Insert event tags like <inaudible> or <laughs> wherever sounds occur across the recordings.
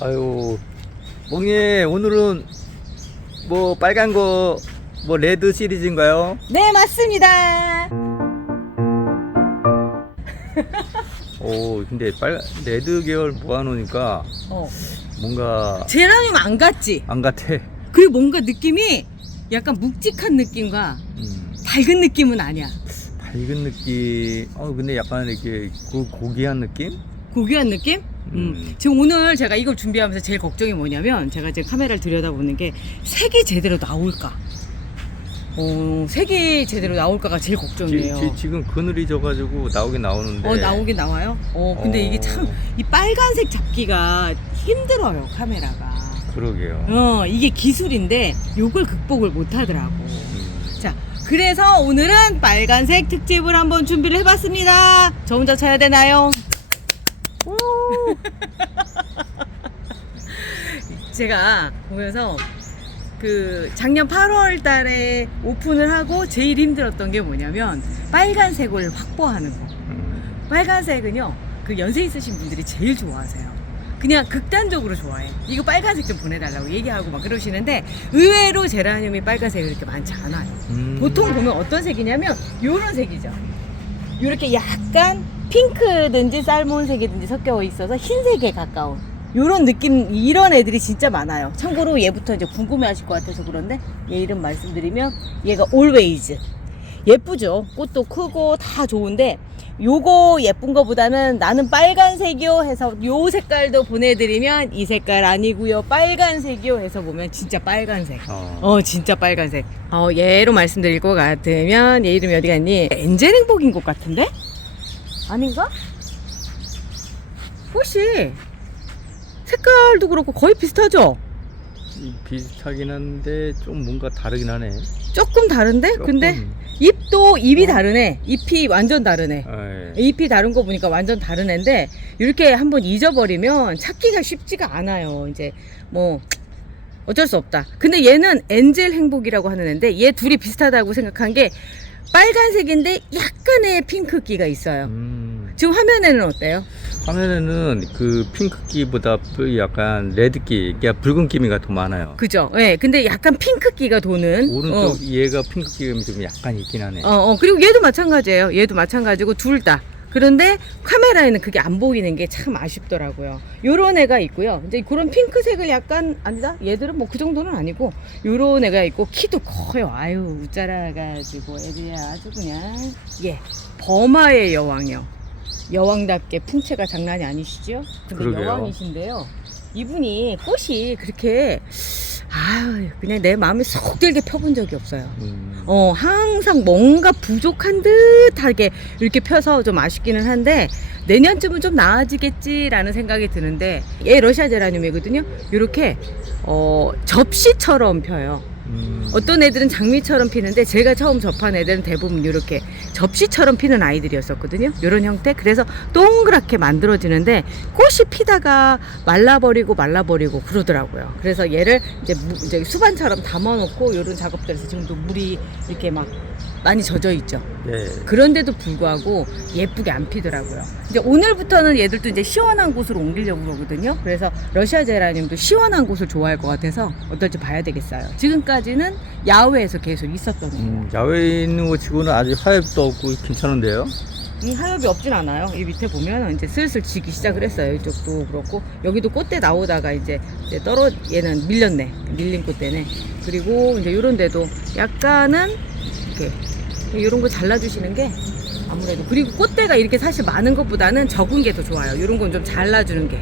아유, 멍이 오늘은 뭐 빨간 거 뭐 레드 시리즈인가요? 네, 맞습니다. 오, 근데 빨간 레드 계열 모아놓으니까 어. 뭔가 제라늄 안 같지? 안 같아. 그리고 뭔가 느낌이 약간 묵직한 느낌과 음, 밝은 느낌은 아니야. 밝은 느낌. 어, 근데 약간 이렇게 고, 고귀한 느낌? 고귀한 느낌? 음. 음. 지금 오늘 제가 이걸 준비하면서 제일 걱정이 뭐냐면 제가 지금 카메라를 들여다보는 게 색이 제대로 나올까? 어, 색이 제대로 나올까가 제일 걱정이에요. 지, 금 그늘이 져가지고 나오긴 나오는데. 어, 나오긴 나와요? 어, 근데 어. 이게 참, 이 빨간색 잡기가 힘들어요, 카메라가. 그러게요. 어, 이게 기술인데, 요걸 극복을 못 하더라고. 음. 자, 그래서 오늘은 빨간색 특집을 한번 준비를 해봤습니다. 저 혼자 쳐야 되나요? <laughs> 제가 보면서 그 작년 8월 달에 오픈을 하고 제일 힘들었던 게 뭐냐면 빨간색을 확보하는 거. 음. 빨간색은요, 그 연세 있으신 분들이 제일 좋아하세요. 그냥 극단적으로 좋아해. 이거 빨간색 좀 보내달라고 얘기하고 막 그러시는데 의외로 제라늄이 빨간색이 그렇게 많지 않아요. 음. 보통 보면 어떤 색이냐면 요런 색이죠. 요렇게 약간 핑크든지 살몬색이든지 섞여 있어서 흰색에 가까운 요런 느낌 이런 애들이 진짜 많아요. 참고로 얘부터 이제 궁금해 하실 것 같아서 그런데 얘 이름 말씀드리면 얘가 always 예쁘죠. 꽃도 크고 다 좋은데 요거 예쁜 거보다는 나는 빨간색이요 해서 요 색깔도 보내드리면 이 색깔 아니고요 빨간색이요 해서 보면 진짜 빨간색 어. 어 진짜 빨간색 어 얘로 말씀드릴 것 같으면 얘 이름이 어디 갔니 엔젤 행복인 것 같은데 아닌가 혹시 색깔도 그렇고 거의 비슷하죠 이- 비슷하긴 한데 좀 뭔가 다르긴 하네. 조금 다른데 근데 조금. 잎도 잎이 어. 다르네 잎이 완전 다르네 아, 예. 잎이 다른 거 보니까 완전 다른 애인데 이렇게 한번 잊어버리면 찾기가 쉽지가 않아요. 이제 뭐 어쩔 수 없다. 근데 얘는 엔젤 행복이라고 하는 애인데 얘 둘이 비슷하다고 생각한 게 빨간색인데 약간의 핑크기가 있어요. 음. 지금 화면에는 어때요? 화면에는 그 핑크기보다 그 약간 레드기, 그러니까 붉은 기미가 더 많아요. 그죠? 예. 근데 약간 핑크기가 도는 오른쪽 얘가 핑크기가 좀 약간 있긴 하네. 어, 어, 그리고 얘도 마찬가지예요. 얘도 마찬가지고 둘 다. 그런데 카메라에는 그게 안 보이는 게 참 아쉽더라고요. 요런 애가 있고요. 이제 그런 핑크색을 약간 아니다. 얘들은 뭐 그 정도는 아니고 요런 애가 있고 키도 커요. 아유 우짜라 가지고 애들이 아주 그냥 예 버마의 여왕이요. 여왕답게 풍채가 장난이 아니시죠? 근데 그러게요. 여왕이신데요. 이분이 꽃이 그렇게 아 그냥 내 마음에 쏙 들게 펴본 적이 없어요. 음. 어, 항상 뭔가 부족한 듯하게 이렇게 펴서 좀 아쉽기는 한데 내년쯤은 좀 나아지겠지라는 생각이 드는데 얘 러시아 제라늄이거든요. 이렇게 어, 접시처럼 펴요. 음. 어떤 애들은 장미처럼 피는데 제가 처음 접한 애들은 대부분 이렇게 접시처럼 피는 아이들이었었거든요. 이런 형태. 그래서 동그랗게 만들어지는데 꽃이 피다가 말라버리고 말라버리고 그러더라고요. 그래서 얘를 이제, 무- 이제 수반처럼 담아놓고 이런 작업들에서 지금도 물이 이렇게 막 많이 젖어 있죠. 네. 그런데도 불구하고 예쁘게 안 피더라고요. 이제 오늘부터는 얘들도 이제 시원한 곳으로 옮기려고 그러거든요. 그래서 러시아 제라늄도 시원한 곳을 좋아할 것 같아서 어떨지 봐야 되겠어요. 지금까지는 야외에서 계속 있었던 거예요. 음, 야외에 있는 거 치고는 아직 하엽도 없고 괜찮은데요? 이 하엽이 없진 않아요. 이 밑에 보면 이제 슬슬 지기 시작을 했어요. 이쪽도 그렇고 여기도 꽃대 나오다가 이제, 이제 떨어 얘는 밀렸네. 밀린 꽃대네. 그리고 이제 이런 데도 약간은 이렇게 이런 거 잘라주시는 게 아무래도 그리고 꽃대가 이렇게 사실 많은 것보다는 적은 게 더 좋아요. 이런 건 좀 잘라주는 게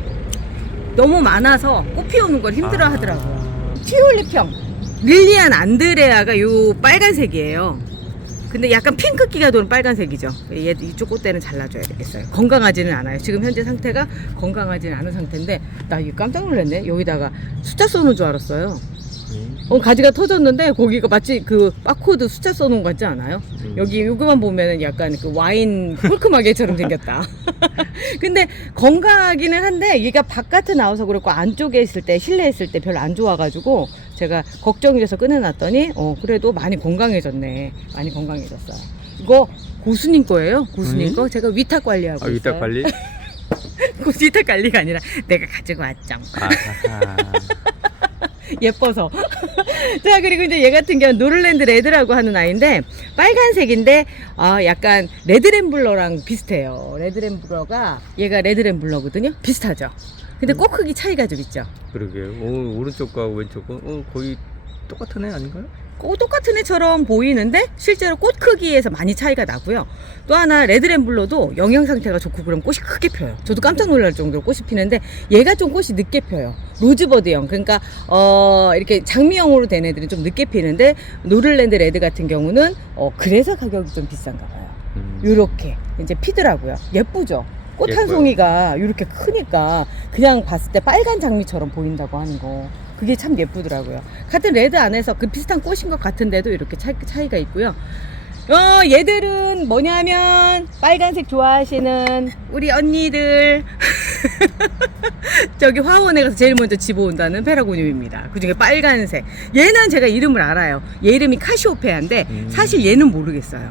너무 많아서 꽃 피우는 걸 힘들어 하더라고요. 튜올리평 릴리안 안드레아가 요 빨간색이에요. 근데 약간 핑크기가 도는 빨간색이죠. 얘 이쪽 꽃대는 잘라줘야 되겠어요. 건강하지는 않아요. 지금 현재 상태가 건강하지는 않은 상태인데 나 이거 깜짝 놀랐네. 여기다가 숫자 써놓은 줄 알았어요. 음. 어 가지가 터졌는데 거기가 마치 그 바코드 숫자 써놓은 것 같지 않아요? 음. 여기 요거만 보면은 약간 그 와인 홀크마개처럼 생겼다. <laughs> 근데 건강하기는 한데 얘가 바깥에 나와서 그렇고 안쪽에 있을 때 실내에 있을 때 별로 안 좋아가지고 제가 걱정이 돼서 꺼내놨더니 어 그래도 많이 건강해졌네. 많이 건강해졌어요. 이거 고수님 거예요. 고수님 음? 거 제가 위탁 관리하고 아, 있어요. 이따 관리? <laughs> <laughs> 고지탁 관리가 아니라 내가 가지고 왔죠. 아하. <laughs> 예뻐서. <laughs> 자, 그리고 이제 얘 같은 경우는 노를랜드 레드라고 하는 아이인데, 빨간색인데, 아, 약간 레드램블러랑 비슷해요. 레드램블러가, 얘가 레드램블러거든요? 비슷하죠? 근데 꼭 크기 차이가 좀 있죠? 그러게요. 오, 오른쪽과 왼쪽은 어, 거의 똑같은 애 아닌가요? 꼭 똑같은 애처럼 보이는데 실제로 꽃 크기에서 많이 차이가 나고요. 또 하나 레드램블러도 영양 상태가 좋고 그럼 꽃이 크게 펴요. 저도 깜짝 놀랄 정도로 꽃이 피는데 얘가 좀 꽃이 늦게 펴요. 로즈버드형 그러니까 어 이렇게 장미형으로 된 애들은 좀 늦게 피는데 노를랜드 레드 같은 경우는 어 그래서 가격이 좀 비싼가 봐요. 음. 요렇게 이제 피더라고요. 예쁘죠? 꽃 한. 송이가 이렇게 크니까 그냥 봤을 때 빨간 장미처럼 보인다고 하는 거. 그게 참 예쁘더라고요. 같은 레드 안에서 그 비슷한 꽃인 것 같은데도 이렇게 차, 차이가 있고요. 어, 얘들은 뭐냐면 빨간색 좋아하시는 우리 언니들 <laughs> 저기 화원에 가서 제일 먼저 집어온다는 페라고늄입니다. 그중에 빨간색. 얘는 제가 이름을 알아요. 얘 이름이 카시오페아인데 음. 사실 얘는 모르겠어요.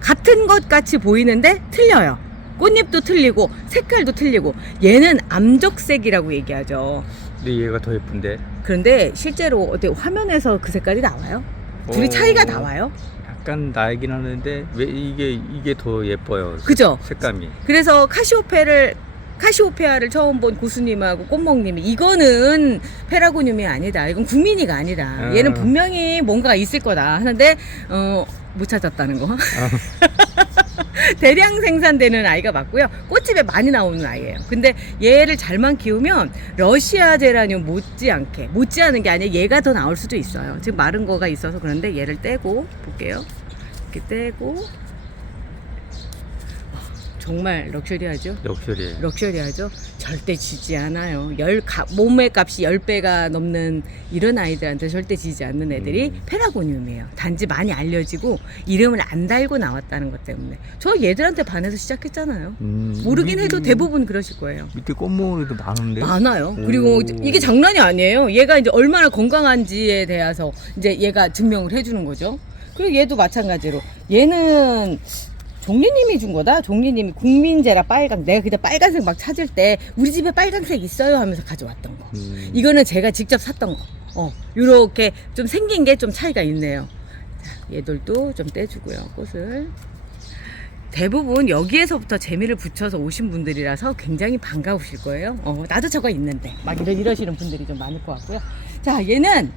같은 것 같이 보이는데 틀려요. 꽃잎도 틀리고 색깔도 틀리고 얘는 암적색이라고 얘기하죠. 근데 얘가 더 예쁜데. 그런데 실제로 어때 화면에서 그 색깔이 나와요? 둘이 어, 차이가 나와요? 약간 나이긴 하는데 왜 이게 이게 더 예뻐요. 그죠? 색감이. 그래서 카시오페를 카시오페아를 처음 본 고수님하고 꽃먹님이 이거는 페라고늄이 아니다. 이건 국민이가 아니다. 아. 얘는 분명히 뭔가가 있을 거다 하는데 어, 못 찾았다는 거. <laughs> 대량 생산되는 아이가 맞고요. 꽃집에 많이 나오는 아이예요. 근데 얘를 잘만 키우면 러시아 제라늄 못지않게 못지않은 게 아니라 얘가 더 나올 수도 있어요. 지금 마른 거가 있어서 그런데 얘를 떼고 볼게요. 이렇게 떼고 정말 럭셔리하죠. 럭셔리. 럭셔리하죠. 절대 지지 않아요. 열 가- 몸의 값이 10배가 넘는 이런 아이들한테 절대 지지 않는 애들이 음. 페라고늄이에요. 단지 많이 알려지고 이름을 안 달고 나왔다는 것 때문에. 저 얘들한테 반해서 시작했잖아요. 음, 모르긴 이- 해도 대부분 그러실 거예요. 밑에 꽃모으리도 많은데. 많아요. 오. 그리고 이게 장난이 아니에요. 얘가 이제 얼마나 건강한지에 대해서 이제 얘가 증명을 해주는 거죠. 그리고 얘도 마찬가지로 얘는 종리님이 준 거다. 종리님이 국민제라 빨강. 내가 그때 빨간색 막 찾을 때 우리 집에 빨간색 있어요 하면서 가져왔던 거. 음. 이거는 제가 직접 샀던 거. 어, 요렇게 좀 생긴 게 좀 차이가 있네요. 자, 얘들도 좀 떼주고요, 꽃을. 대부분 여기에서부터 재미를 붙여서 오신 분들이라서 굉장히 반가우실 거예요. 어, 나도 저거 있는데. 막 이러, 이러시는 분들이 좀 많을 것 같고요. 자, 얘는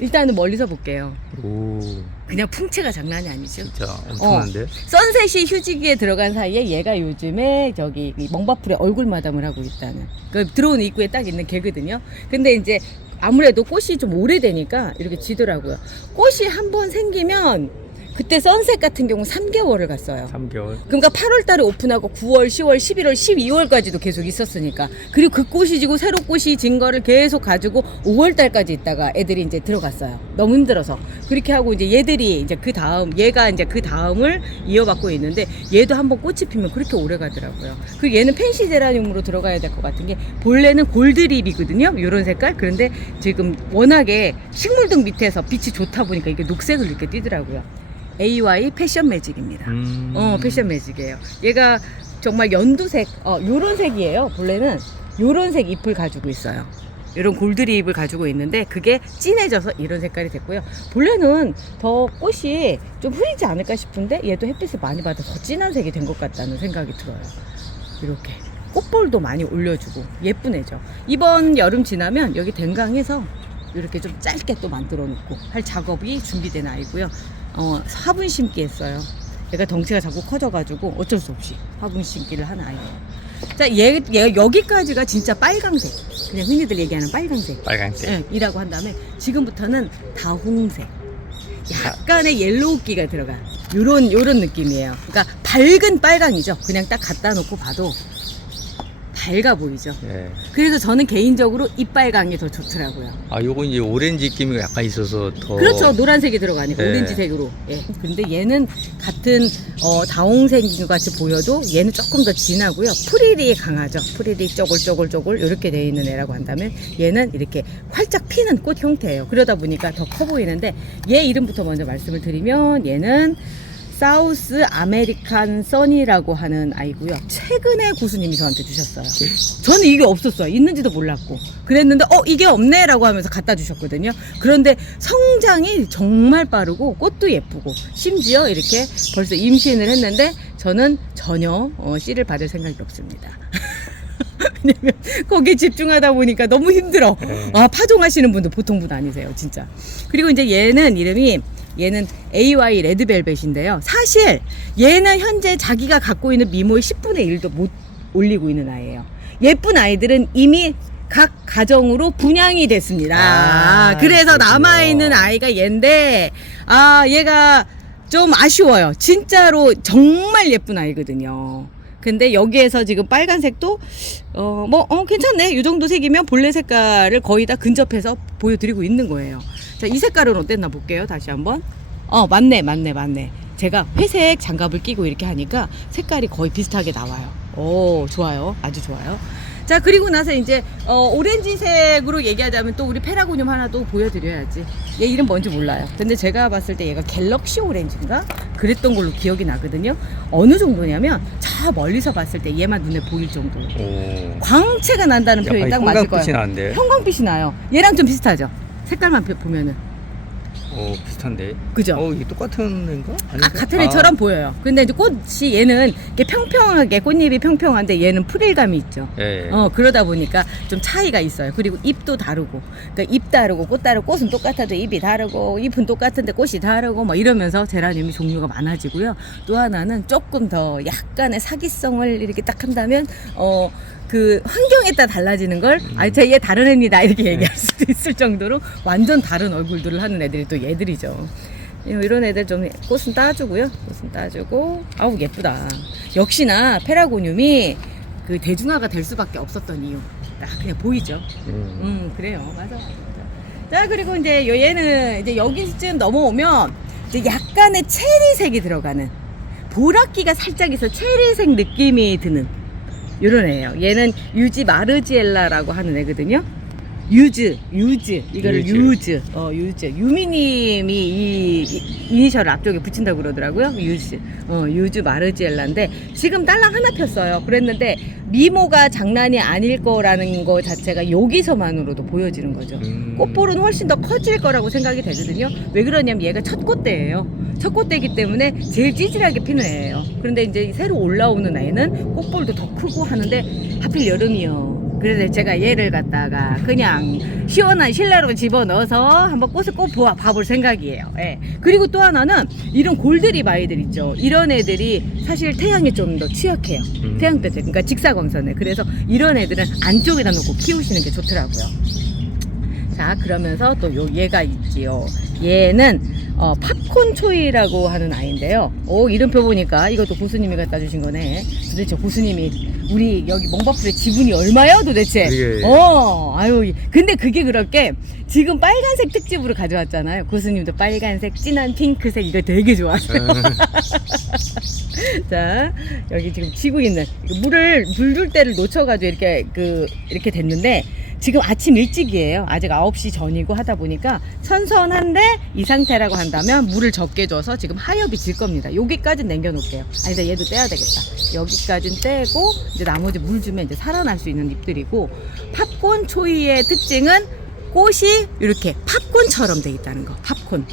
일단은 멀리서 볼게요. 오, 그냥 풍채가 장난이 아니죠. 진짜 엄청난데. 선셋이 휴지기에 들어간 사이에 얘가 요즘에 저기 이 멍바풀에 얼굴 마담을 하고 있다는 그 들어오는 입구에 딱 있는 개거든요. 근데 이제 아무래도 꽃이 좀 오래되니까 이렇게 지더라고요. 꽃이 한 번 생기면 그때 선셋 같은 경우 3개월을 갔어요. 3개월. 그러니까 8월 달에 오픈하고 9월, 10월, 11월, 12월까지도 계속 있었으니까. 그리고 그 꽃이 지고 새로 꽃이 진 거를 계속 가지고 5월 달까지 있다가 애들이 이제 들어갔어요. 너무 힘들어서. 그렇게 하고 이제 얘들이 이제 그 다음, 얘가 이제 그 다음을 이어받고 있는데 얘도 한번 꽃이 피면 그렇게 오래 가더라고요. 그리고 얘는 펜시 제라늄으로 들어가야 될 것 같은 게 본래는 골드립이거든요. 요런 색깔. 그런데 지금 워낙에 식물 등 밑에서 빛이 좋다 보니까 이게 녹색을 이렇게 띄더라고요. AY 패션 매직입니다. 음. 어, 패션 매직이에요. 얘가 정말 연두색, 어, 요런 색이에요. 본래는 요런 색 잎을 가지고 있어요. 이런 골드리 잎을 가지고 있는데 그게 진해져서 이런 색깔이 됐고요. 본래는 더 꽃이 좀 흐리지 않을까 싶은데 얘도 햇빛을 많이 받아서 더 진한 색이 된 것 같다는 생각이 들어요. 이렇게 꽃볼도 많이 올려주고 예쁜 애죠. 이번 여름 지나면 여기 댕강에서 이렇게 좀 짧게 또 만들어 놓고 할 작업이 준비된 아이고요. 어, 화분 심기 했어요. 얘가 덩치가 자꾸 커져가지고 어쩔 수 없이 화분 심기를 한 아이예요. 자, 얘, 얘 여기까지가 진짜 빨강색. 그냥 흔히들 얘기하는 빨강색. 빨간색. 예, 이라고 한 다음에 지금부터는 다홍색. 약간의 옐로우기가 들어가. 요런 요런 느낌이에요. 그러니까 밝은 빨강이죠. 그냥 딱 갖다 놓고 봐도 밝아 보이죠. 예. 그래서 저는 개인적으로 이 빨강이 더 좋더라고요. 아, 요건 이제 오렌지 기미가 약간 있어서 더. 그렇죠. 노란색이 들어가니까 네. 오렌지색으로. 예. 근데 얘는 같은 어, 다홍색인 것 같이 보여도 얘는 조금 더 진하고요. 프릴이 강하죠. 프릴이 쪼글쪼글쪼글 이렇게 돼 있는 애라고 한다면 얘는 이렇게 활짝 피는 꽃 형태예요. 그러다 보니까 더 커 보이는데 얘 이름부터 먼저 말씀을 드리면 얘는 사우스 아메리칸 써니라고 하는 아이고요. 최근에 고수님이 저한테 주셨어요. 저는 이게 없었어요. 있는지도 몰랐고. 그랬는데, 어, 이게 없네라고 하면서 갖다 주셨거든요. 그런데 성장이 정말 빠르고 꽃도 예쁘고, 심지어 이렇게 벌써 임신을 했는데, 저는 전혀 어, 씨를 받을 생각이 없습니다. <laughs> 왜냐면 거기에 집중하다 보니까 너무 힘들어. 네. 아, 파종하시는 분도 보통 분 아니세요, 진짜. 그리고 이제 얘는 이름이 얘는 AY 레드벨벳인데요. 사실 얘는 현재 자기가 갖고 있는 미모의 10분의 1도 못 올리고 있는 아이예요. 예쁜 아이들은 이미 각 가정으로 분양이 됐습니다. 아, 그래서 그렇군요. 남아있는 아이가 얘인데, 아, 얘가 좀 아쉬워요. 진짜로 정말 예쁜 아이거든요. 근데 여기에서 지금 빨간색도 어뭐 어 괜찮네 이 정도 색이면 본래 색깔을 거의 다 근접해서 보여드리고 있는 거예요. 자 이 색깔은 어땠나 볼게요. 다시 한번. 어 맞네 맞네 맞네. 제가 회색 장갑을 끼고 이렇게 하니까 색깔이 거의 비슷하게 나와요. 오 좋아요 아주 좋아요. 자 그리고 나서 이제 어, 오렌지색으로 얘기하자면 또 우리 페라고늄 하나 또 보여드려야지. 얘 이름 뭔지 몰라요. 근데 제가 봤을 때 얘가 갤럭시 오렌지인가 그랬던 걸로 기억이 나거든요. 어느 정도냐면 저 멀리서 봤을 때 얘만 눈에 보일 정도. 오. 광채가 난다는 표현이 딱 맞을 형광빛이 거예요. 나는데. 형광빛이 나요. 얘랑 좀 비슷하죠. 색깔만 보- 보면은 오, 비슷한데. 그죠? 어, 이게 똑같은 애인가? 아? 같은 애처럼 보여요. 근데 이제 꽃이 얘는 이렇게 평평하게 꽃잎이 평평한데 얘는 프릴감이 있죠. 아, 예. 예. 어 그러다 보니까 좀 차이가 있어요. 그리고 잎도 다르고, 그러니까 잎 다르고 꽃 다르고 꽃은 똑같아도 잎이 다르고 잎은 똑같은데 꽃이 다르고 뭐 이러면서 제라늄이 종류가 많아지고요. 또 하나는 조금 더 약간의 사기성을 이렇게 딱 한다면 어. 그 환경에 따라 달라지는 걸, 음. 아, 제얘 다른 애입니다. 이렇게 얘기할 수도 있을 정도로 완전 다른 얼굴들을 하는 애들이 또 얘들이죠. 이런 애들 좀 꽃은 따주고요. 꽃은 따주고, 아우, 예쁘다. 역시나 페라고늄이 그 대중화가 될 수밖에 없었던 이유. 딱 그냥 보이죠. 음. 음, 그래요. 맞아. 맞아. 자, 그리고 이제 요 얘는 이제 여기쯤 넘어오면 이제 약간의 체리색이 들어가는 보라기가 살짝 있어 체리색 느낌이 드는 요런 애예요. 얘는 유지 마르지엘라라고 하는 애거든요. 유즈, 유즈, 이거를 유즈. 유즈, 어, 유즈. 유미님이 이, 이 이니셜 앞쪽에 붙인다고 그러더라고요. 유즈, 어, 유즈 마르지엘라인데 지금 딸랑 하나 폈어요. 그랬는데 미모가 장난이 아닐 거라는 거 자체가 여기서만으로도 보여지는 거죠. 음. 꽃볼은 훨씬 더 커질 거라고 생각이 되거든요. 왜 그러냐면 얘가 첫 꽃대예요. 첫 꽃대기 때문에 제일 찌질하게 피는 애예요. 그런데 이제 새로 올라오는 애는 꽃볼도 더 크고 하는데 하필 여름이요. 그래서 제가 얘를 갖다가 그냥 시원한 실내로 집어넣어서 한번 꽃을 꼭 보아, 봐볼 생각이에요. 예. 그리고 또 하나는 이런 골드립 아이들 있죠. 이런 애들이 사실 태양에 좀 더 취약해요. 음. 태양볕에 그러니까 직사광선에 그래서 이런 애들은 안쪽에다 놓고 키우시는 게 좋더라고요. 자 그러면서 또 요 얘가 있지요. 얘는 어, 팝콘 초이라고 하는 아이인데요. 오 이름표 보니까 이것도 고수님이 갖다 주신 거네. 도대체 고수님이 우리 여기 멍바풀의 지분이 얼마요 도대체? 그게- 어 아유 근데 그게 그렇게 지금 빨간색 특집으로 가져왔잖아요. 고수님도 빨간색 진한 핑크색 이거 되게 좋아하세요. <laughs> 자 여기 지금 쥐고 있는 물을 물 줄 때를 놓쳐가지고 이렇게 그 이렇게 됐는데 지금 아침 일찍이에요 아직 9시 전이고 하다 보니까 선선한데 이 상태라고 한다면 물을 적게 줘서 지금 하엽이 질 겁니다 여기까지 남겨 놓을게요 아니다 얘도 떼야 되겠다 여기까지는 떼고 이제 나머지 물 주면 이제 살아날 수 있는 잎들이고 팝콘 초이의 특징은 꽃이 이렇게 팝콘처럼 돼 있다는 거 팝콘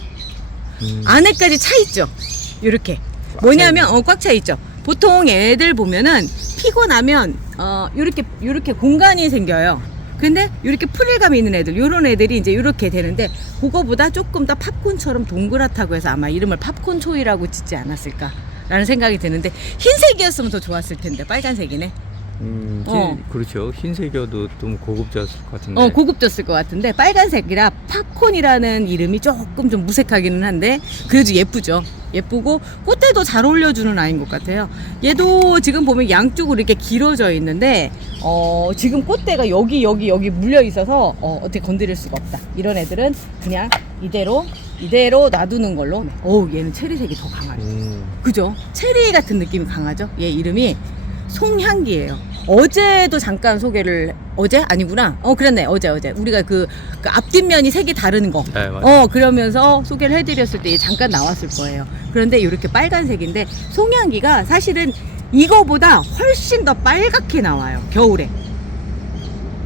음. 안에까지 차 있죠. 이렇게 뭐냐면 어 꽉 차 있죠. 보통 애들 보면은 피고 나면 어 요렇게 요렇게 공간이 생겨요. 근데 이렇게 프릴감이 있는 애들, 요런 애들이 이제 이렇게 되는데 그거보다 조금 더 팝콘처럼 동그랗다고 해서 아마 이름을 팝콘 초이라고 짓지 않았을까라는 생각이 드는데 흰색이었으면 더 좋았을 텐데 빨간색이네. 음, 흰, 어. 그렇죠. 흰색이어도 좀 고급졌을 것 같은데. 어, 고급졌을 것 같은데 빨간색이라 팝콘이라는 이름이 조금 좀 무색하기는 한데 그래도 예쁘죠. 예쁘고 꽃에도 잘 어울려주는 아이인 것 같아요. 얘도 지금 보면 양쪽으로 이렇게 길어져 있는데 어, 지금 꽃대가 여기 여기 여기 물려 있어서 어, 어떻게 건드릴 수가 없다. 이런 애들은 그냥 이대로 이대로 놔두는 걸로. 어우 얘는 체리색이 더 강하네. 음. 그죠? 체리 같은 느낌이 강하죠? 얘 이름이 송향기예요. 어제도 잠깐 소개를 어제 아니구나. 어 그랬네 어제 어제 우리가 그, 그 앞뒷면이 색이 다른 거. 네, 맞아요. 어 그러면서 소개를 해드렸을 때 잠깐 나왔을 거예요. 그런데 이렇게 빨간색인데 송양기가 사실은 이거보다 훨씬 더 빨갛게 나와요. 겨울에.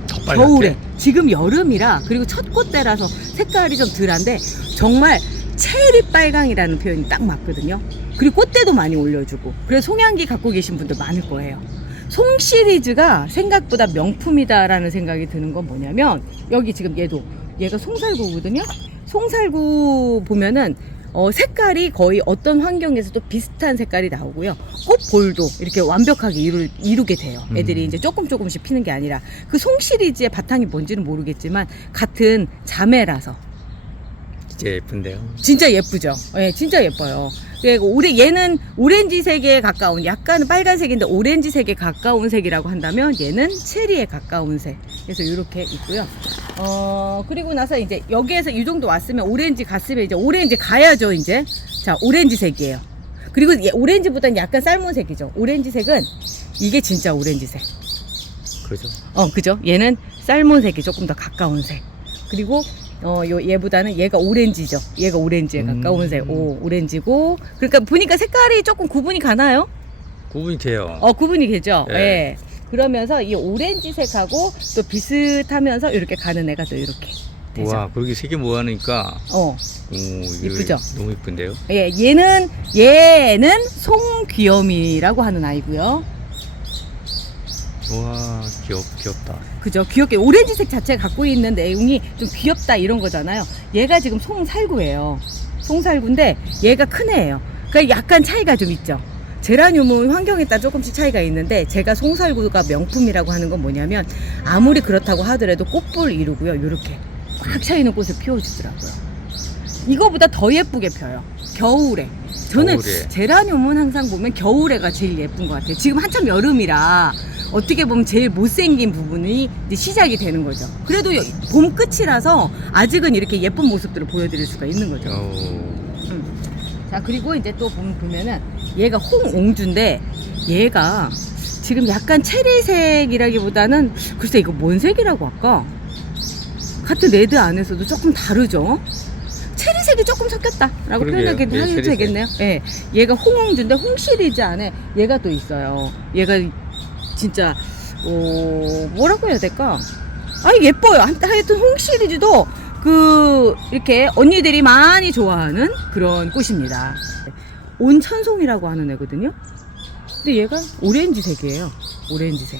더 빨갛게. 겨울에. 지금 여름이라 그리고 첫 꽃대라서 색깔이 좀 덜한데 정말 체리 빨강이라는 표현이 딱 맞거든요. 그리고 꽃대도 많이 올려주고 그래서 송양기 갖고 계신 분들 많을 거예요. 송 시리즈가 생각보다 명품이다라는 생각이 드는 건 뭐냐면 여기 지금 얘도 얘가 송살구거든요. 송살구 보면은 어, 색깔이 거의 어떤 환경에서도 비슷한 색깔이 나오고요. 꽃 볼도 이렇게 완벽하게 이루, 이루게 돼요. 애들이 음. 이제 조금 조금씩 피는 게 아니라 그 송 시리즈의 바탕이 뭔지는 모르겠지만 같은 자매라서 진짜 예쁜데요. 진짜 예쁘죠. 예, 진짜 예뻐요. 그리고 올해 얘는 오렌지색에 가까운 약간 빨간색인데 오렌지색에 가까운 색이라고 한다면 얘는 체리에 가까운 색. 그래서 이렇게 있고요. 어 그리고 나서 이제 여기에서 이 정도 왔으면 오렌지 갔으면 이제 오렌지 가야죠 이제. 자 오렌지색이에요. 그리고 얘 오렌지보다는 약간 삶은색이죠. 오렌지색은 이게 진짜 오렌지색. 그죠? 어, 그죠? 얘는 살몬색이 조금 더 가까운 색. 그리고 어, 요 얘보다는 얘가 오렌지죠. 얘가 오렌지에 음. 가까운 색. 오, 오렌지고. 그러니까 보니까 색깔이 조금 구분이 가나요? 구분이 돼요. 어, 구분이 되죠. 예. 네. 그러면서 이 오렌지색하고 또 비슷하면서 이렇게 가는 애가 또 이렇게 되죠. 우와, 그렇게 색이 모아니까 어, 오, 이거 이쁘죠? 너무 예쁜데요. 예, 얘는 얘는 송귀염이라고 하는 아이고요. 우와, 귀엽, 귀엽다. 그죠? 귀엽게 오렌지색 자체가 갖고 있는 내용이 좀 귀엽다 이런 거잖아요. 얘가 지금 송살구예요. 송살구인데 얘가 큰 애예요. 그러니까 약간 차이가 좀 있죠. 제라늄은 환경에 따라 조금씩 차이가 있는데 제가 송살구가 명품이라고 하는 건 뭐냐면 아무리 그렇다고 하더라도 꽃볼 이루고요. 이렇게 꽉차 있는 꽃을 피워주더라고요. 이거보다 더 예쁘게 펴요. 겨울에. 저는 겨울에. 제라늄은 항상 보면 겨울에가 제일 예쁜 것 같아요. 지금 한참 여름이라 어떻게 보면 제일 못생긴 부분이 이제 시작이 되는 거죠. 그래도 여- 봄 끝이라서 아직은 이렇게 예쁜 모습들을 보여드릴 수가 있는 거죠. 오, 자 그리고 이제 또 보면, 보면은 얘가 홍옹주인데 얘가 지금 약간 체리색이라기보다는 글쎄 이거 뭔 색이라고 할까? 같은 레드 안에서도 조금 다르죠. 체리색이 조금 섞였다라고 그러게요. 표현하기도 예, 해도 체리색. 되겠네요. 예, 얘가 홍옹주인데 홍 시리즈 안에 얘가 또 있어요. 얘가 진짜 어, 뭐라고 해야 될까? 아 예뻐요. 한- 하여튼 홍 시리즈도 그 이렇게 언니들이 많이 좋아하는 그런 꽃입니다. 온천송이라고 하는 애거든요. 근데 얘가 오렌지색이에요. 오렌지색.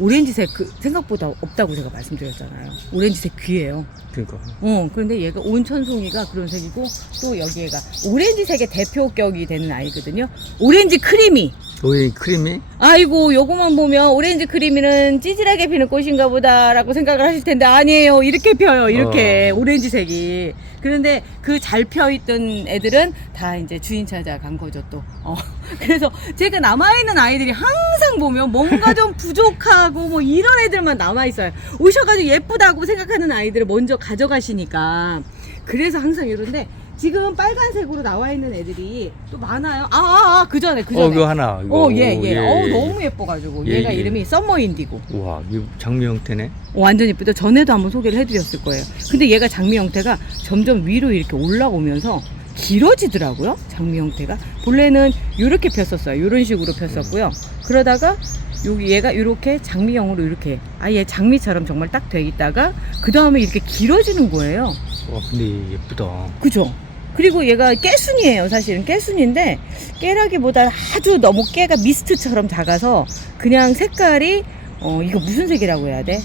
오렌지색 그 생각보다 없다고 제가 말씀드렸잖아요. 오렌지색 귀해요. 그러니까. 어, 그런데 얘가 온천송이가 그런 색이고 또 여기에가 오렌지색의 대표격이 되는 아이거든요. 오렌지 크리미. 오이 크림이? 아이고 요거만 보면 오렌지 크리미는 찌질하게 피는 꽃인가 보다라고 생각을 하실 텐데 아니에요 이렇게 펴요 이렇게 어. 오렌지색이 그런데 그 잘 펴있던 애들은 다 이제 주인 찾아간 거죠 또 어. 그래서 제가 남아있는 아이들이 항상 보면 뭔가 좀 <laughs> 부족하고 뭐 이런 애들만 남아있어요 오셔가지고 예쁘다고 생각하는 아이들을 먼저 가져가시니까 그래서 항상 이런데 지금 빨간색으로 나와 있는 애들이 또 많아요 아 아 아 그 전에 그 전에 어, 이거 하나. 이거. 어, 예, 예. 예, 어, 예. 너무 예뻐가지고. 예, 얘가 예. 이름이 썸머 인디고. 우와, 이 장미 형태네. 어, 완전 예쁘죠? 전에도 한번 소개를 해드렸을 거예요. 근데 얘가 장미 형태가 점점 위로 이렇게 올라오면서 길어지더라고요. 장미 형태가. 본래는 이렇게 폈었어요. 이런 식으로 폈었고요. 그러다가 여기 얘가 이렇게 장미형으로 이렇게 아예 장미처럼 정말 딱 돼 있다가 그 다음에 이렇게 길어지는 거예요. 와, 근데 예쁘다. 그죠? 그리고 얘가 깨순이에요, 사실은. 깨순인데, 깨라기보다 아주 너무 깨가 미스트처럼 작아서, 그냥 색깔이, 어, 이거 무슨 색이라고 해야 돼?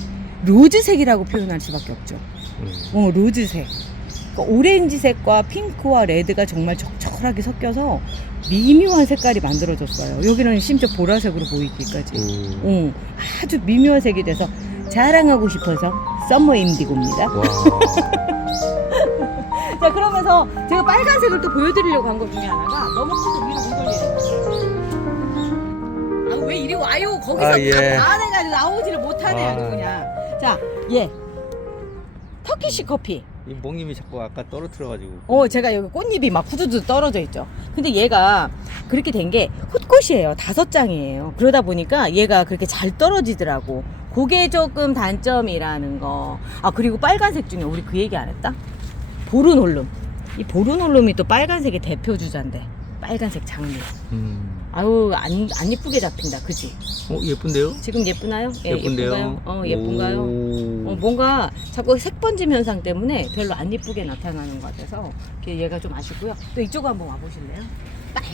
로즈색이라고 표현할 수밖에 없죠. 음. 어, 로즈색. 그러니까 오렌지색과 핑크와 레드가 정말 적절하게 섞여서 미묘한 색깔이 만들어졌어요. 여기는 심지어 보라색으로 보이기까지. 오. 어, 아주 미묘한 색이 돼서 자랑하고 싶어서 썸머 인디고입니다. 와. <laughs> 자 그러면서 제가 빨간색을 또 보여드리려고 한 것 중에 하나가 너무 커서 위로 못 올리는 아왜 이리 와요 거기서 아, 예. 다 반해가지고 나오지를 못하네 아. 그냥 자얘 터키시 커피 이 몽님이 자꾸 아까 떨어뜨려가지고. 어, 제가 여기 꽃잎이 막 후두두 떨어져 있죠. 근데 얘가 그렇게 된게 헛꽃이에요. 다섯 장이에요. 그러다 보니까 얘가 그렇게 잘 떨어지더라고. 그게 조금 단점이라는 거. 아, 그리고 빨간색 중에 우리 그 얘기 안 했다? 보르놀룸. 이 보르놀룸이 또 빨간색의 대표 주자인데. 빨간색 장미. 음. 아유, 안, 안 예쁘게 잡힌다. 그지? 어 예쁜데요? 지금 예쁘나요? 예, 예쁜데요? 예쁜가요? 어, 예쁜가요? 오. 어, 뭔가 자꾸 색 번짐 현상 때문에 별로 안 이쁘게 나타나는 것 같아서 이렇게 얘가 좀 아쉽고요. 또 이쪽으로 한번 와보실래요?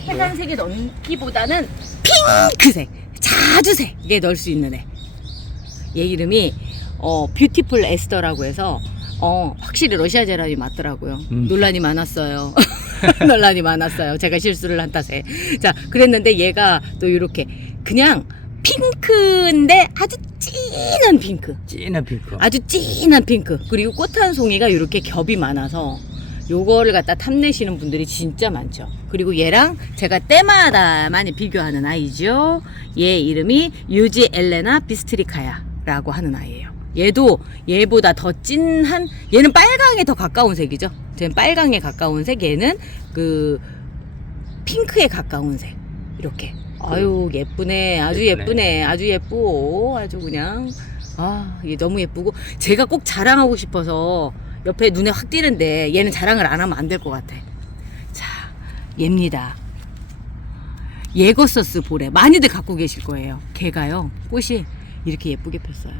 빨간색에 넣기보다는 핑크색, 자주색에 넣을 수 있는 애. 얘 이름이 어, 뷰티풀 에스더라고 해서 어, 확실히 러시아 제라늄이 맞더라고요. 음. 논란이 많았어요. <laughs> <laughs> 논란이 많았어요. 제가 실수를 한 탓에. 자, 그랬는데 얘가 또 이렇게 그냥 핑크인데 아주 진한 핑크. 진한 핑크. 아주 진한 핑크. 그리고 꽃 한 송이가 이렇게 겹이 많아서 요거를 갖다 탐내시는 분들이 진짜 많죠. 그리고 얘랑 제가 때마다 많이 비교하는 아이죠. 얘 이름이 유지 엘레나 비스트리카야라고 하는 아이예요. 얘도 얘보다 더 진한 얘는 빨강에 더 가까운 색이죠. 쟤는 빨강에 가까운 색, 얘는 그 핑크에 가까운 색. 이렇게. 아유 예쁘네. 아주 예쁘네. 예쁘네. 아주 예쁘고 아주 그냥 아, 얘 너무 예쁘고 제가 꼭 자랑하고 싶어서 옆에 눈에 확 띄는데 얘는 자랑을 안 하면 안 될 것 같아. 자, 얘입니다. 예거서스 보레 많이들 갖고 계실 거예요. 걔가요 꽃이 이렇게 예쁘게 폈어요.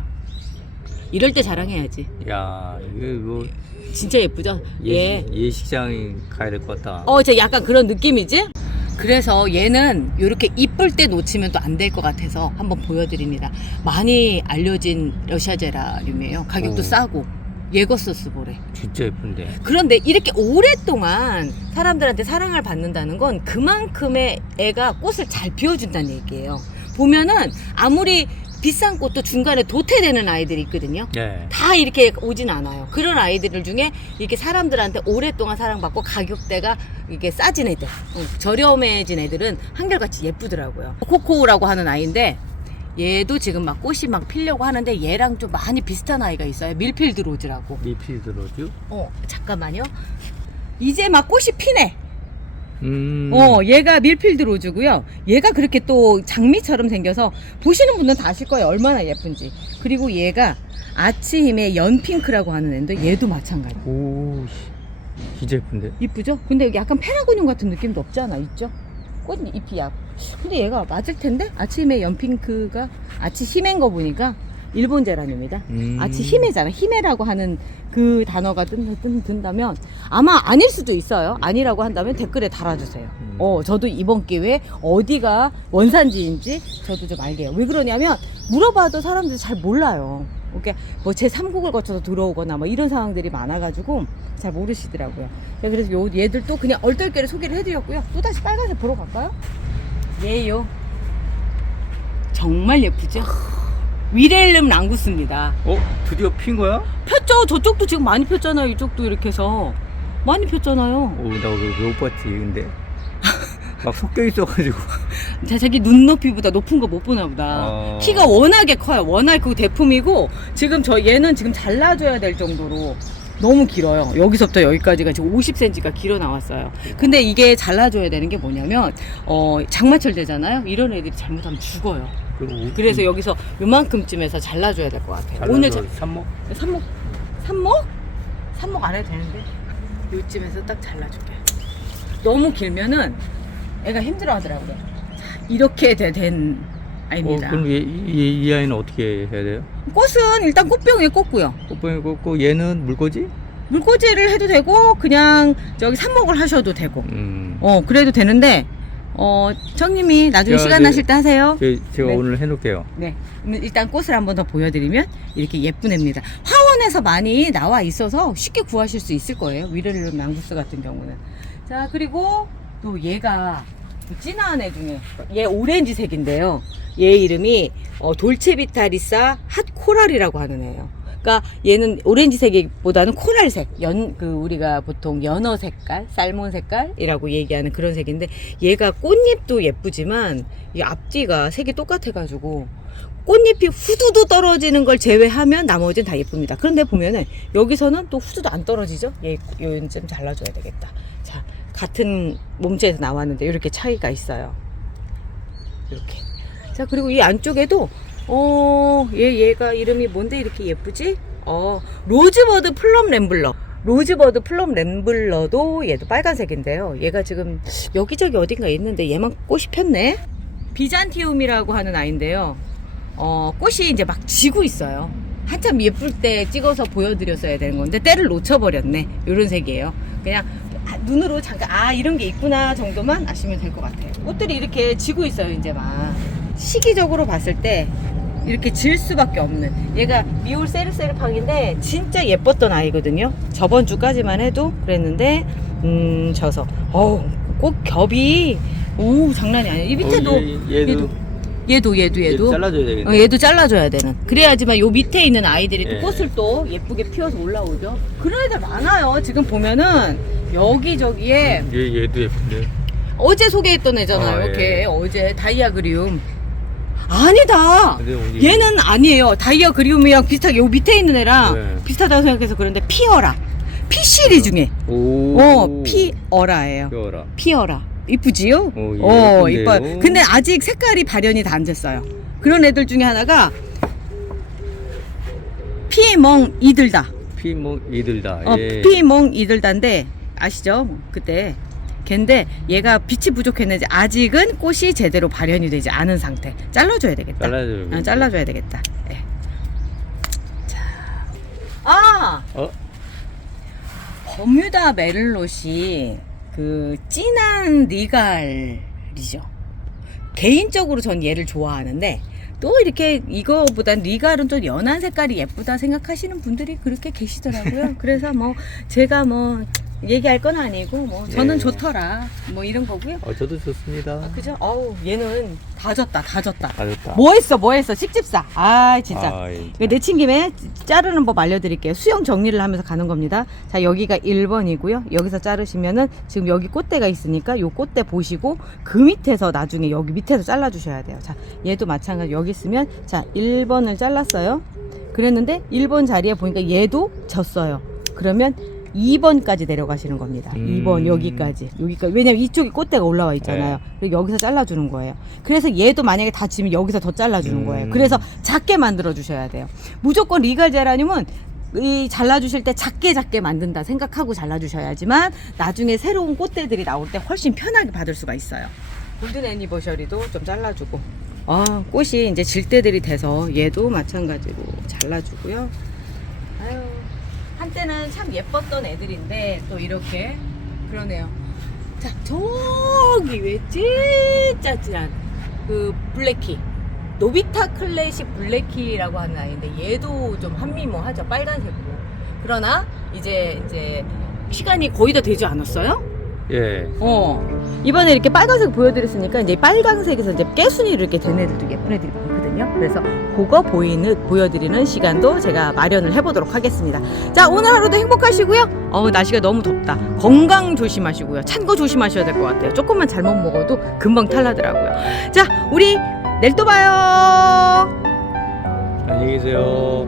이럴 때 자랑해야지. 야 이거 이거 진짜 예쁘죠? 예. 예 예식장 가야 될 것 같다. 어, 제 약간 그런 느낌이지? 그래서 얘는 이렇게 이쁠 때 놓치면 또 안 될 것 같아서 한번 보여드립니다. 많이 알려진 러시아 제라늄이에요. 가격도 오. 싸고. 예거서스 보레. 진짜 예쁜데. 그런데 이렇게 오랫동안 사람들한테 사랑을 받는다는 건 그만큼의 애가 꽃을 잘 피워준다는 얘기예요. 보면은 아무리 비싼 꽃도 중간에 도태되는 아이들이 있거든요. 예. 다 이렇게 오진 않아요. 그런 아이들 중에 이렇게 사람들한테 오랫동안 사랑받고 가격대가 이게 싸진 애들, 응, 저렴해진 애들은 한결같이 예쁘더라고요. 코코라고 하는 아이인데 얘도 지금 막 꽃이 막 피려고 하는데 얘랑 좀 많이 비슷한 아이가 있어요. 밀필드 로즈라고. 미필드 로즈. 어, 잠깐만요. 이제 막 꽃이 피네. 음. 어, 얘가 밀필드 로즈고요. 얘가 그렇게 또 장미처럼 생겨서 보시는 분들은 다 아실 거예요. 얼마나 예쁜지. 그리고 얘가 아치힘의 연핑크라고 하는 애인데 얘도 마찬가지. 오. 씨, 진짜 예쁜데. 이쁘죠? 근데 여기 약간 페라고늄 같은 느낌도 없지 않아? 있죠? 꽃잎이 약. 근데 얘가 맞을 텐데? 아치힘의 연핑크가 아치 힘인 거 보니까 일본 제라늄이다. 음. 아치 히메잖아. 히메라고 하는 그 단어가 뜬, 뜬, 든다면 아마 아닐 수도 있어요. 아니라고 한다면 댓글에 달아주세요. 음. 어, 저도 이번 기회에 어디가 원산지인지 저도 좀 알게요. 왜 그러냐면 물어봐도 사람들이 잘 몰라요. 이렇게 뭐제 3국을 거쳐서 들어오거나 뭐 이런 상황들이 많아가지고 잘 모르시더라고요. 그래서 요 얘들 또 그냥 얼떨결에 소개를 해드렸고요. 또 다시 빨간색 보러 갈까요? 예요. 정말 예쁘죠? 위렐름 랑구스입니다. 어 드디어 핀 거야? 폈죠? 저쪽도 지금 많이 폈잖아요. 이쪽도 이렇게 해서. 많이 pis잖아요. 오 나 왜못 봤지 근데. <laughs> 막 섞여 있어가지고. <laughs> 자, 자기 눈높이보다 높은 거 못 보나 보다. 어. 키가 워낙에 커요. 워낙 그 대품이고, 지금 저 얘는 지금 잘라줘야 될 정도로 너무 길어요. 여기서부터 여기까지가 지금 50cm가 길어 나왔어요. 근데 이게 잘라줘야 되는 게 뭐냐면, 어, 장마철 되잖아요? 이런 애들이 잘못하면 죽어요. 그래서 여기서 요만큼쯤에서 잘라줘야 될 것 같아요. 오늘 자, 산모. 삽목, 삽목? 삽목 안 해도 되는데 요쯤에서 딱 잘라줄게. 너무 길면은 애가 힘들어 하더라고요. 자, 이렇게 되- 된 어, 아입니다. 그럼 얘, 이, 이 아이는 어떻게 해야 돼요? 꽃은 일단 꽃병에 꽂고요. 꽃병이 꽂고 얘는 물꽂이? 물꽂이를 해도 되고 그냥 저기 삽목을 하셔도 되고. 음. 어 그래도 되는데 어 청님이 나중에 자, 시간 이제- 나실 때 하세요. 제, 제가 네. 오늘 해놓을게요. 네. 그럼 일단 꽃을 한번 더 보여드리면 이렇게 예쁜 애입니다. 화원에서 많이 나와 있어서 쉽게 구하실 수 있을 거예요. 위르르 망구스 같은 경우는. 자, 그리고 또 얘가 또 진한 애 중에 얘 오렌지색인데요. 얘 이름이 어, 돌체비타리사 핫 코랄이라고 하는 애예요. 그러니까 얘는 오렌지색보다는 코랄색, 연 그 우리가 보통 연어 색깔, 살몬 색깔이라고 얘기하는 그런 색인데 얘가 꽃잎도 예쁘지만 이 앞뒤가 색이 똑같아가지고 꽃잎이 후두두 떨어지는 걸 제외하면 나머지는 다 예쁩니다. 그런데 보면은 여기서는 또 후두도 안 떨어지죠? 얘, 요건 좀 잘라줘야 되겠다. 자, 같은 몸체에서 나왔는데 이렇게 차이가 있어요. 이렇게. 자, 그리고 이 안쪽에도, 어, 얘, 얘가 이름이 뭔데 이렇게 예쁘지? 어, 로즈버드 플럼 램블러. 로즈버드 플럼 램블러도 얘도 빨간색인데요. 얘가 지금 여기저기 어딘가 있는데 얘만 꽃이 폈네? 비잔티움이라고 하는 아이인데요. 어, 꽃이 이제 막 지고 있어요. 한참 예쁠 때 찍어서 보여드렸어야 되는 건데 때를 놓쳐버렸네. 이런 색이에요. 그냥 아, 눈으로 잠깐 아 이런 게 있구나 정도만 아시면 될 것 같아요. 꽃들이 이렇게 지고 있어요. 이제 막 시기적으로 봤을 때 이렇게 질 수밖에 없는 얘가 미울 세르세르팡인데 진짜 예뻤던 아이거든요. 저번 주까지만 해도 그랬는데 음 져서 어우 꽃 겹이 오 장난이 아니야. 이 밑에도 어, 얘, 얘도, 얘도 얘도 얘도 잘라줘야 되겠네. 어, 얘도 잘라줘야 되는. 그래야지만 요 밑에 있는 아이들이 또 예. 꽃을 또 예쁘게 피워서 올라오죠. 그런 애들 많아요. 지금 보면은 여기저기에 얘, 얘도 예쁜데. 어제 소개했던 애잖아요. 아, 예. 걔 어제 다이아 그리움. 아니다. 근데 얘는 아니에요. 다이아 그리움이랑 비슷하게 요 밑에 있는 애랑 네. 비슷하다고 생각해서 그런데 피어라. 피 시리 중에 오. 어 피어라예요. 피어라. 피어라. 이쁘지요? 오, 예, 어? 이뻐요. 근데 아직 색깔이 발현이 다 안 됐어요. 그런 애들 중에 하나가 피멍 이들다. 피뭐 이들다. 어, 예. 피멍 이들다인데 아시죠? 뭐, 그때 걔인데 얘가 빛이 부족했는지 아직은 꽃이 제대로 발현이 되지 않은 상태. 잘라줘야 되겠다. 잘라줘요. 아, 잘라줘야 되겠다. 예. 자, 아 어? 버뮤다 메를롯이 그 진한 리갈이죠. 개인적으로 전 얘를 좋아하는데 또 이렇게 이거보단 리갈은 좀 연한 색깔이 예쁘다 생각하시는 분들이 그렇게 계시더라고요. 그래서 뭐 제가 뭐 얘기할 건 아니고 뭐 저는 예. 좋더라 뭐 이런 거고요. 어, 저도 좋습니다. 아, 그죠? 어우 얘는 다 졌다 다 졌다. 아, 좋다. 뭐 했어 뭐 했어 식집사. 아 진짜. 아, 예. 내친 김에 자르는 법 알려드릴게요. 수영 정리를 하면서 가는 겁니다. 자, 여기가 1번이고요. 여기서 자르시면은 지금 여기 꽃대가 있으니까 요 꽃대 보시고 그 밑에서 나중에 여기 밑에서 잘라주셔야 돼요. 자, 얘도 마찬가지 여기 있으면 자, 1번을 잘랐어요. 그랬는데 1번 자리에 보니까 얘도 졌어요. 그러면 2번까지 내려가시는 겁니다. 음. 2번 여기까지. 여기까지. 왜냐면 이쪽에 꽃대가 올라와 있잖아요. 그리고 여기서 잘라주는 거예요. 그래서 얘도 만약에 다치면 여기서 더 잘라주는 거예요. 음. 그래서 작게 만들어 주셔야 돼요. 무조건 리갈 제라늄은 이 잘라주실 때 작게 작게 만든다 생각하고 잘라주셔야지만 나중에 새로운 꽃대들이 나올 때 훨씬 편하게 받을 수가 있어요. 골든 애니버셔리도 좀 잘라주고. 아, 꽃이 이제 질 때들이 돼서 얘도 마찬가지로 잘라주고요. 한때는 참 예뻤던 애들인데 또 이렇게 그러네요. 자, 저기 왜 진짜 진한 그 블랙키. 노비타 클래식 블랙키라고 하는 아이인데 얘도 좀 한미모하죠 빨간색으로 그러나 이제 이제 시간이 거의 다 되지 않았어요? 예. 어 이번에 이렇게 빨간색 보여드렸으니까 이제 빨간색에서 이제 깨순이로 이렇게 된 애들도 예쁜 애들이 많 거든요. 그래서 그거 보이는 보여드리는 시간도 제가 마련을 해보도록 하겠습니다. 자 오늘 하루도 행복하시고요. 어 날씨가 너무 덥다. 건강 조심하시고요. 찬 거 조심하셔야 될 것 같아요. 조금만 잘못 먹어도 금방 탈나더라고요. 자 우리 내일 또 봐요. 안녕히 계세요.